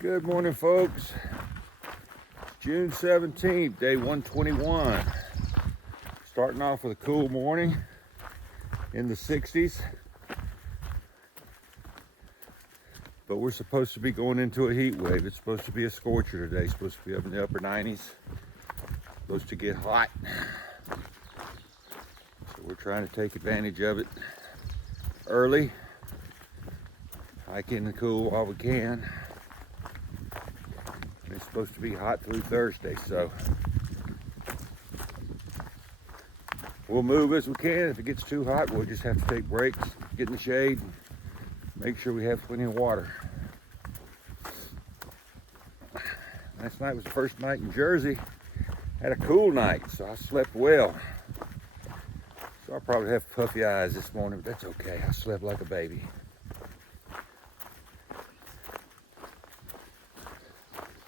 Good morning, folks. June 17th, day 121. Starting off with a cool morning in the 60s. But we're supposed to be going into a heat wave. It's supposed to be a scorcher today. It's supposed to be up in the upper 90s. Supposed to get hot. So we're trying to take advantage of it early. Hike in the cool while we can. It's supposed to be hot through Thursday, so we'll move as we can. If it gets too hot, we'll just have to take breaks, get in the shade, and make sure we have plenty of water. Last night was the first night in Jersey. Had a cool night, so I slept well. So I'll probably have puffy eyes this morning, but that's okay. I slept like a baby.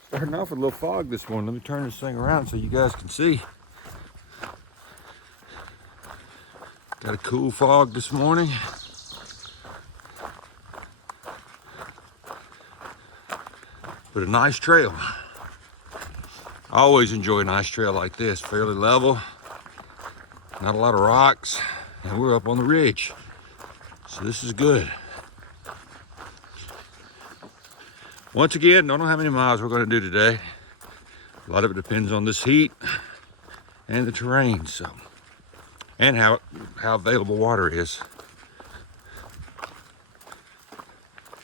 Starting off with a little fog this morning. Let me turn this thing around so you guys can see. Got a cool fog this morning. But a nice trail. I always enjoy a nice trail like this. Fairly level, not a lot of rocks, and we're up on the ridge. So this is good. Once again, don't know how many miles we're going to do today. A lot of it depends on this heat and the terrain, so, and how available water is.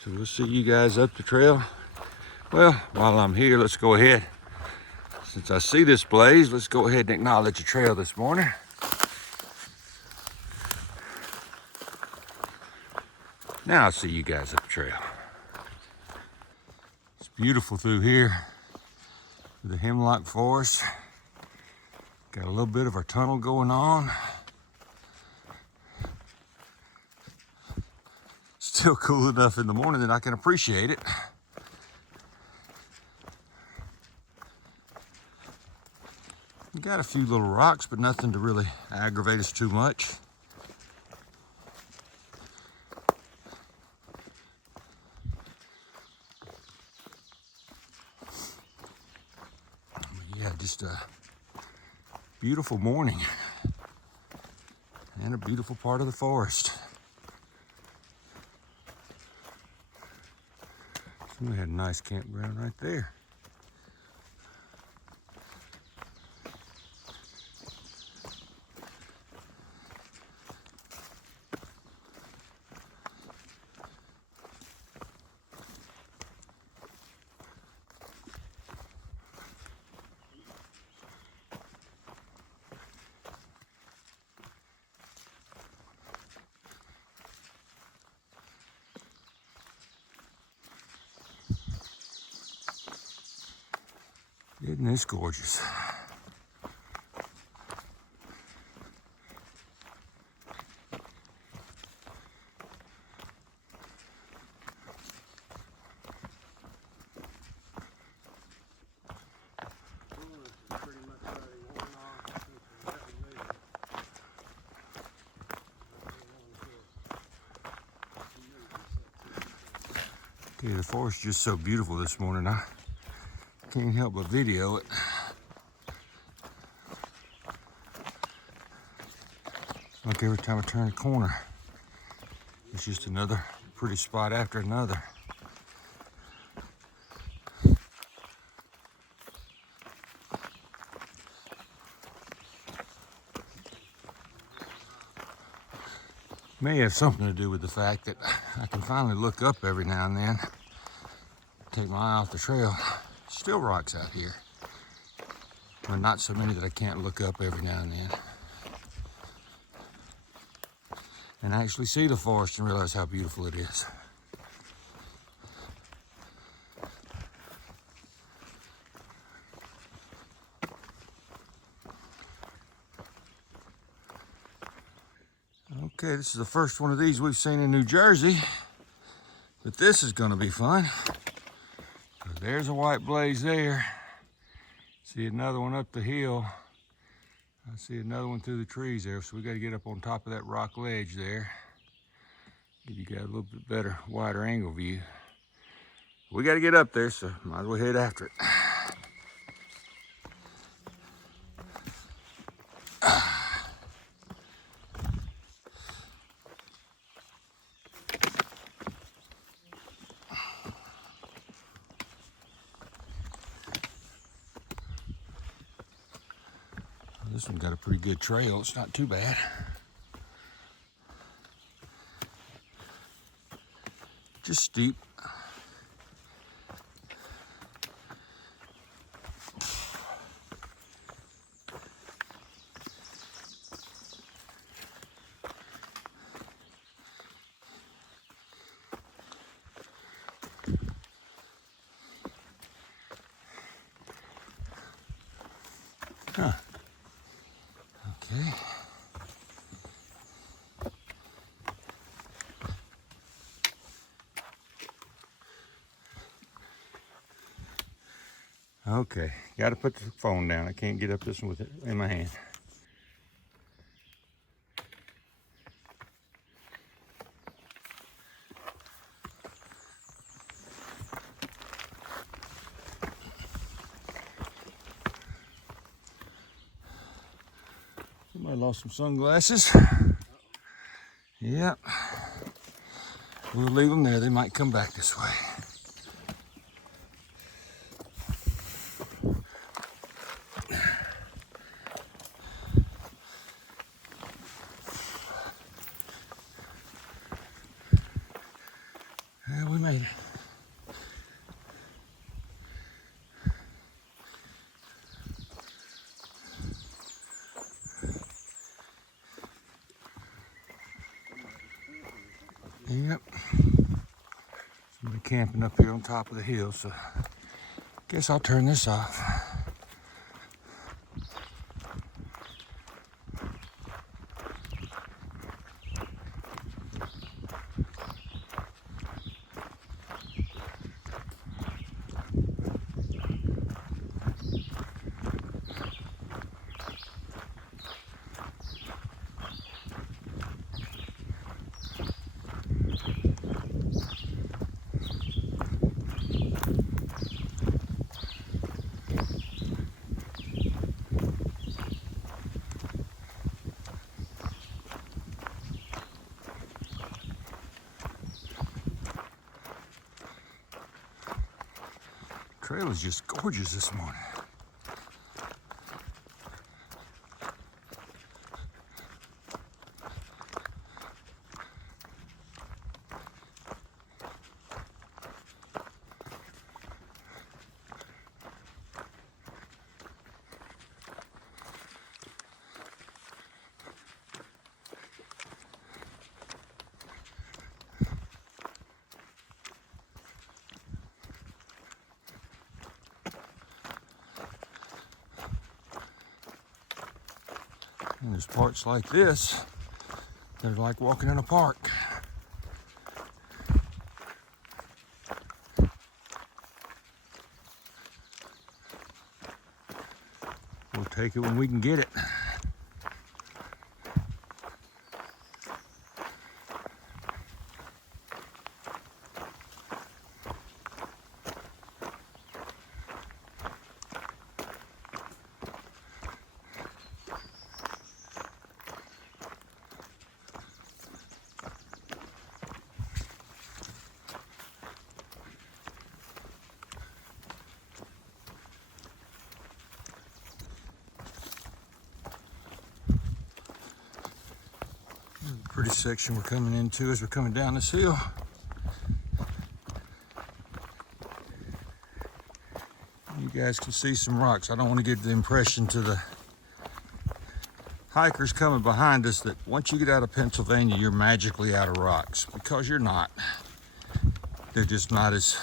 So we'll see you guys up the trail. Well, while I'm here, let's go ahead. Since I see this blaze, let's go ahead and acknowledge the trail this morning. Now I'll see you guys up the trail. It's beautiful through here. The hemlock forest. Got a little bit of our tunnel going on. Still cool enough in the morning that I can appreciate it. We got a few little rocks, but nothing to really aggravate us too much. Yeah, just a beautiful morning and a beautiful part of the forest. So we had a nice campground right there. Isn't this gorgeous? Okay, the forest is just so beautiful this morning. I can't help but video it. Like every time I turn a corner, it's just another pretty spot after another. May have something to do with the fact that I can finally look up every now and then, take my eye off the trail. Still rocks out here, but not so many that I can't look up every now and then and actually see the forest and realize how beautiful it is. Okay, this is the first one of these we've seen in New Jersey, but this is going to be fun. There's a white blaze there. See another one up the hill. I see another one through the trees there, so we got to get up on top of that rock ledge there. Give you guys a little bit better, wider angle view. We got to get up there, so might as well head after it. This one got a pretty good trail. It's not too bad. Just steep. Huh. Okay. Okay, got to put the phone down. I can't get up this one with it in my hand. Somebody lost some sunglasses. Yep. We'll leave them there. They might come back this way. Yeah, we made it. Yep. Somebody camping up here on top of the hill, so guess I'll turn this off. Trail is just gorgeous this morning. And there's parts like this that are like walking in a park. We'll take it when we can get it. Pretty section we're coming into as we're coming down this hill. You guys can see some rocks. I don't want to give the impression to the hikers coming behind us that once you get out of Pennsylvania, you're magically out of rocks, because you're not. They're just not as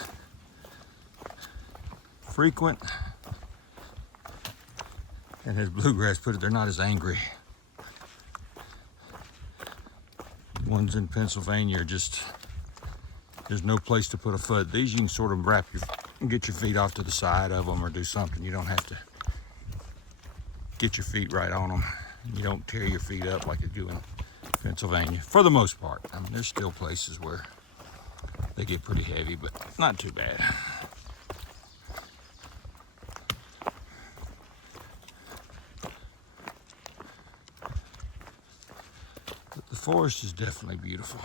frequent. And as Bluegrass put it, they're not as angry. Ones in Pennsylvania are just, there's no place to put a foot. These you can sort of get your feet off to the side of them or do something. You don't have to get your feet right on them. You don't tear your feet up like you do in Pennsylvania, for the most part. I mean, there's still places where They get pretty heavy, but not too bad. But the forest is definitely beautiful.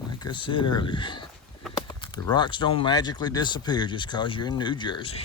Like I said earlier, the rocks don't magically disappear just because you're in New Jersey.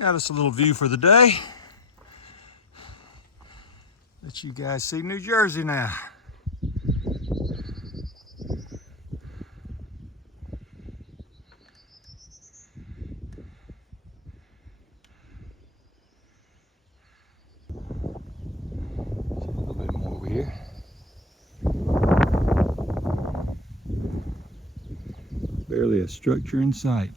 Got us a little view for the day. Let you guys see New Jersey now. A little bit more over here. Barely a structure in sight.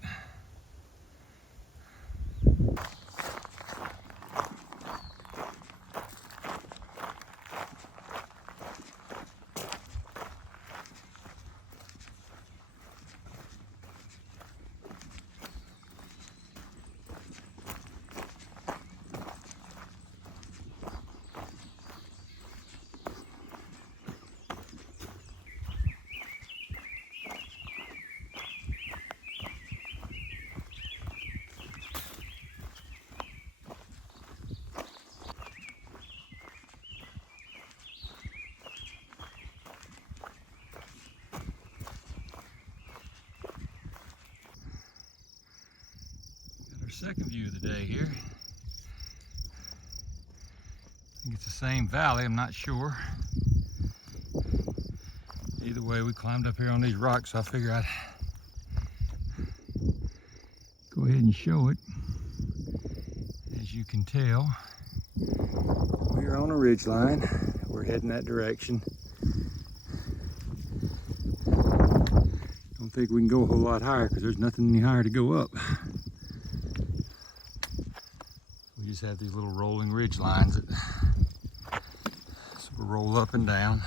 Second view of the day here. I think it's the same valley, I'm not sure. Either way, we climbed up here on these rocks, so I figure I'd go ahead and show it. As you can tell, we're on a ridge line. We're heading that direction. Don't think we can go a whole lot higher because there's nothing any higher to go up. We just have these little rolling ridge lines that sort of roll up and down.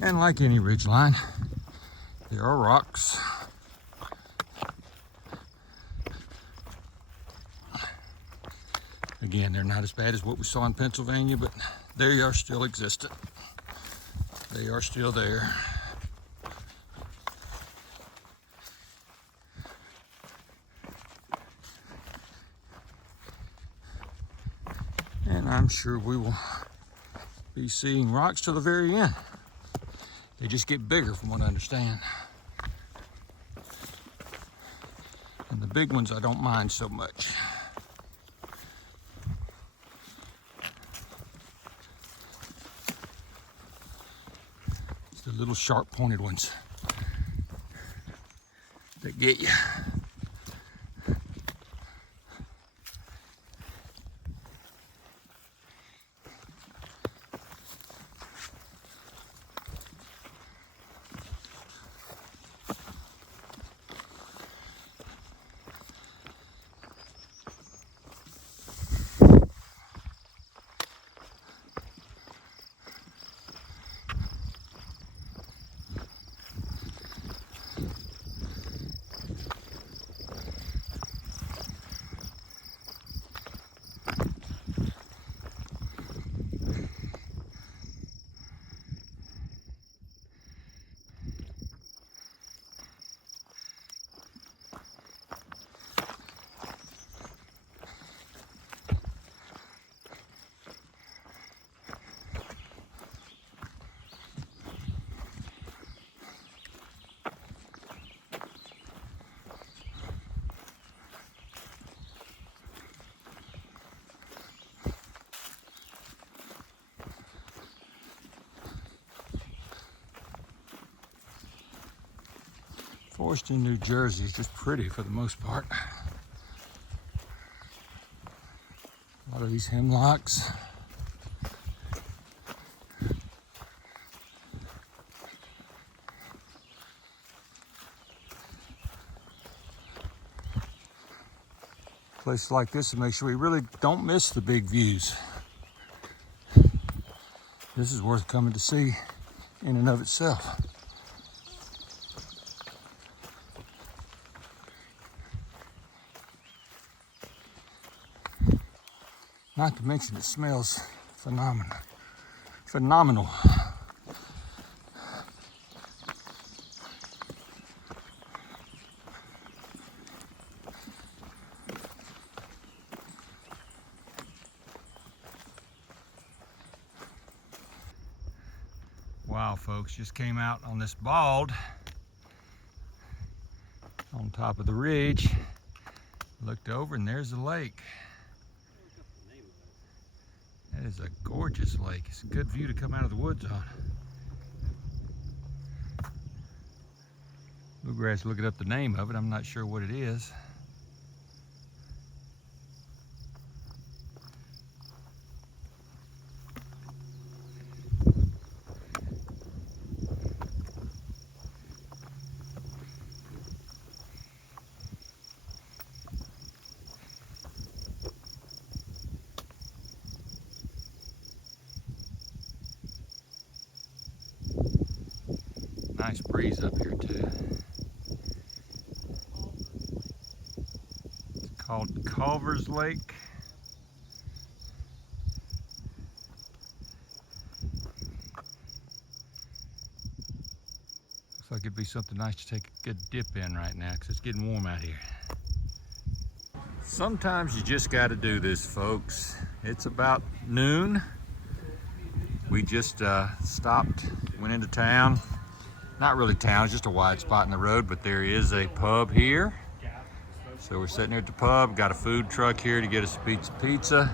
And like any ridge line, there are rocks. Again, they're not as bad as what we saw in Pennsylvania, but they are still existent. They are still there. And I'm sure we will be seeing rocks to the very end. They just get bigger from what I understand. big ones I don't mind so much. It's the little sharp pointed ones that get you. Forest in New Jersey is just pretty for the most part. A lot of these hemlocks. Places like this to make sure we really don't miss the big views. This is worth coming to see in and of itself. Not to mention it smells phenomenal. Wow, folks, just came out on this bald on top of the ridge. Looked over and there's the lake. That is a gorgeous lake. It's a good view to come out of the woods on. Bluegrass looking up the name of it. I'm not sure what it is. Nice breeze up here too. It's called Culver's Lake. Looks like it'd be something nice to take a good dip in right now because it's getting warm out here. Sometimes you just got to do this, folks. It's about noon. We just stopped, went into town. Not really town, it's just a wide spot in the road, but there is a pub here. So we're sitting here at the pub, got a food truck here to get us a pizza,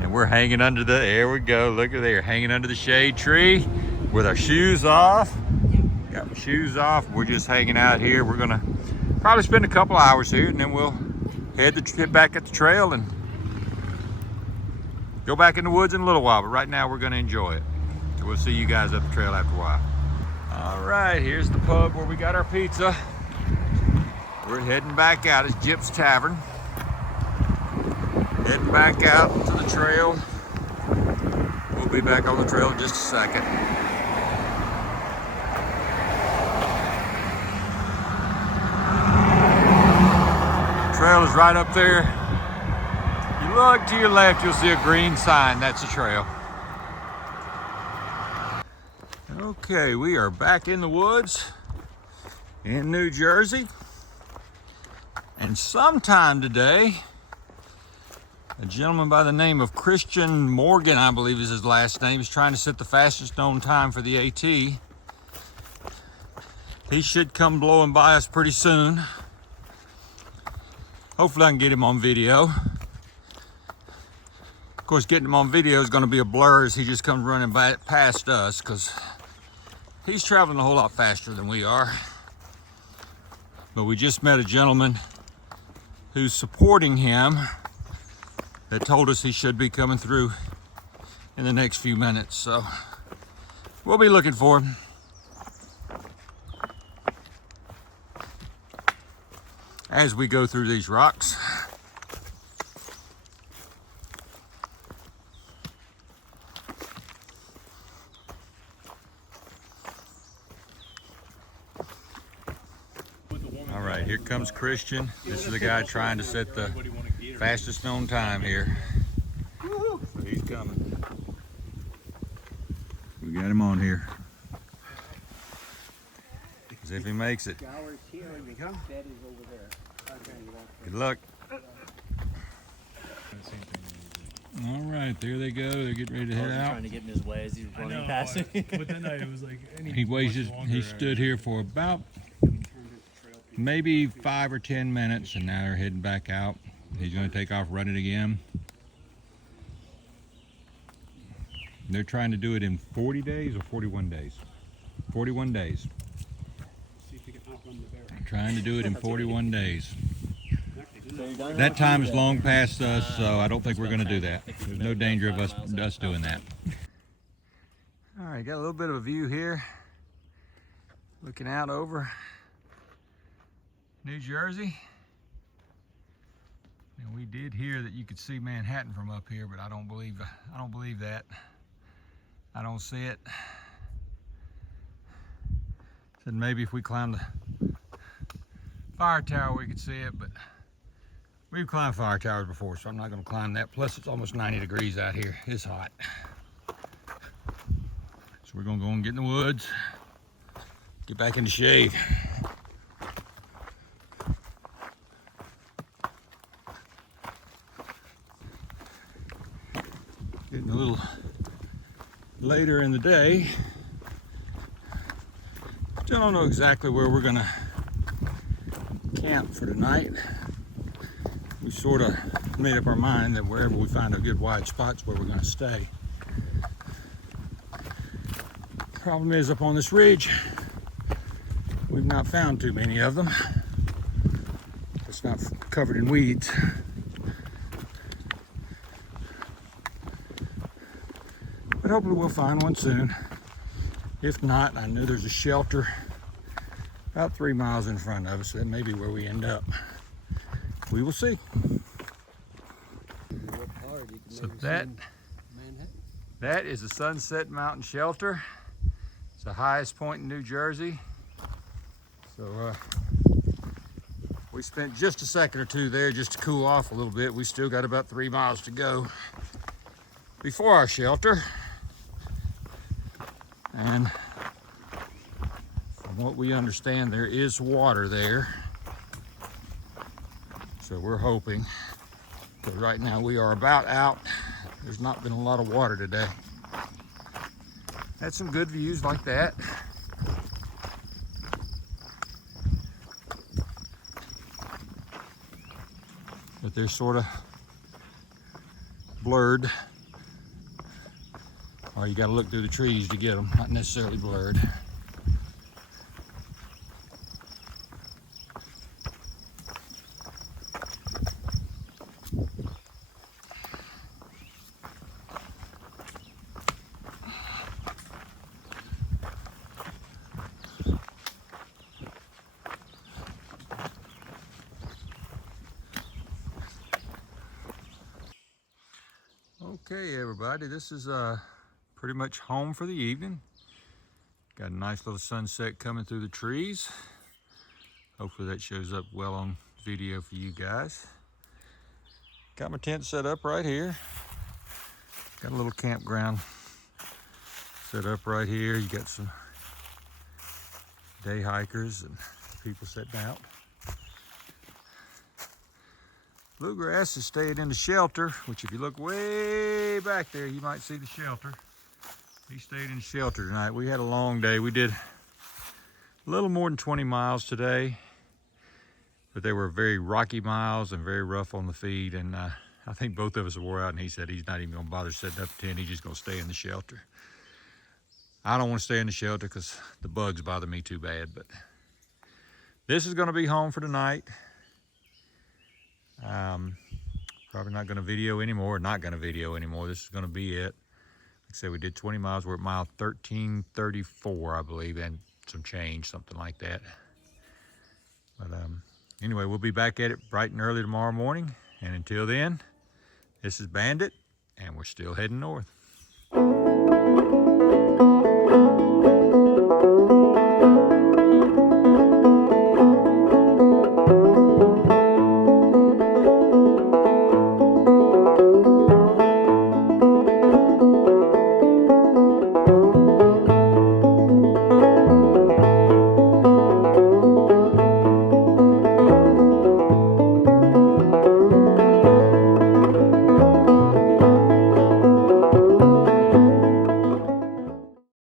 and we're hanging under the, there we go, look at there, hanging under the shade tree with our shoes off. Got my shoes off, we're just hanging out here. We're gonna probably spend a couple hours here, and then we'll head back at the trail and go back in the woods in a little while, but right now we're gonna enjoy it. So we'll see you guys up the trail after a while. All right, here's the pub where we got our pizza. We're heading back out. It's Gyp's Tavern. Heading back out to the trail. We'll be back on the trail in just a second. The trail is right up there. You look to your left, you'll see a green sign. That's the trail. Okay, we are back in the woods in New Jersey. And sometime today, a gentleman by the name of Christian Morgan, I believe is his last name, is trying to set the fastest known time for the AT. He should come blowing by us pretty soon. Hopefully I can get him on video. Of course, getting him on video is going to be a blur as he just comes running past us, because he's traveling a whole lot faster than we are. But we just met a gentleman who's supporting him that told us he should be coming through in the next few minutes. So we'll be looking for him. As we go through these rocks. All right, here comes Christian. This is the guy trying to set the fastest known time here. So he's coming. We got him on here. As if he makes it. Good luck. All right, there they go. They're getting ready to head out. Trying to get in his way as he was running past me. But then it was like He stood here for about maybe 5 or 10 minutes, and now they're heading back out. He's going to take off running again. They're trying to do it in 40 days or 41 days? 41 days. See if we can outrun the bear. Trying to do it in 41 days. That time is long past us, so I don't think we're going to do that. There's no danger of us doing that. All right, got a little bit of a view here. Looking out over New Jersey. And we did hear that you could see Manhattan from up here, but I don't believe that. I don't see it. Said maybe if we climbed the fire tower we could see it, but we've climbed fire towers before, so I'm not going to climb that. Plus, it's almost 90 degrees out here. It's hot. So we're going to go and get in the woods, get back in the shade. Getting a little later in the day. Still don't know exactly where we're going to camp for tonight. We sort of made up our mind that wherever we find a good wide spot's where we're going to stay. Problem is, up on this ridge, we've not found too many of them. It's not covered in weeds. But hopefully we'll find one soon. If not, I know there's a shelter about 3 miles in front of us. That may be where we end up. We will see. So that is the Sunset Mountain Shelter. It's the highest point in New Jersey. So we spent just a second or two there just to cool off a little bit. We still got about 3 miles to go before our shelter. And from what we understand, there is water there. So we're hoping, but right now we are about out. There's not been a lot of water today. Had some good views like that. But they're sort of blurred. Or you got to look through the trees to get them, not necessarily blurred. Okay, everybody, this is pretty much home for the evening. Got a nice little sunset coming through the trees. Hopefully that shows up well on video for you guys. Got my tent set up right here. Got a little campground set up right here. You got some day hikers and people sitting out. Bluegrass is staying in the shelter, which if you look way back there, you might see the shelter. He stayed in shelter tonight. We had a long day. We did a little more than 20 miles today. but they were very rocky miles and very rough on the feed. And I think both of us wore out, and he said he's not even gonna bother setting up a tent. He's just gonna stay in the shelter. I don't want to stay in the shelter because the bugs bother me too bad, but this is gonna be home for tonight. Probably not gonna video anymore, This is gonna be it. Like I said, we did 20 miles. We're at mile 1334, I believe, and some change, something like that. But anyway, we'll be back at it bright and early tomorrow morning. And until then, this is Bandit, and we're still heading north.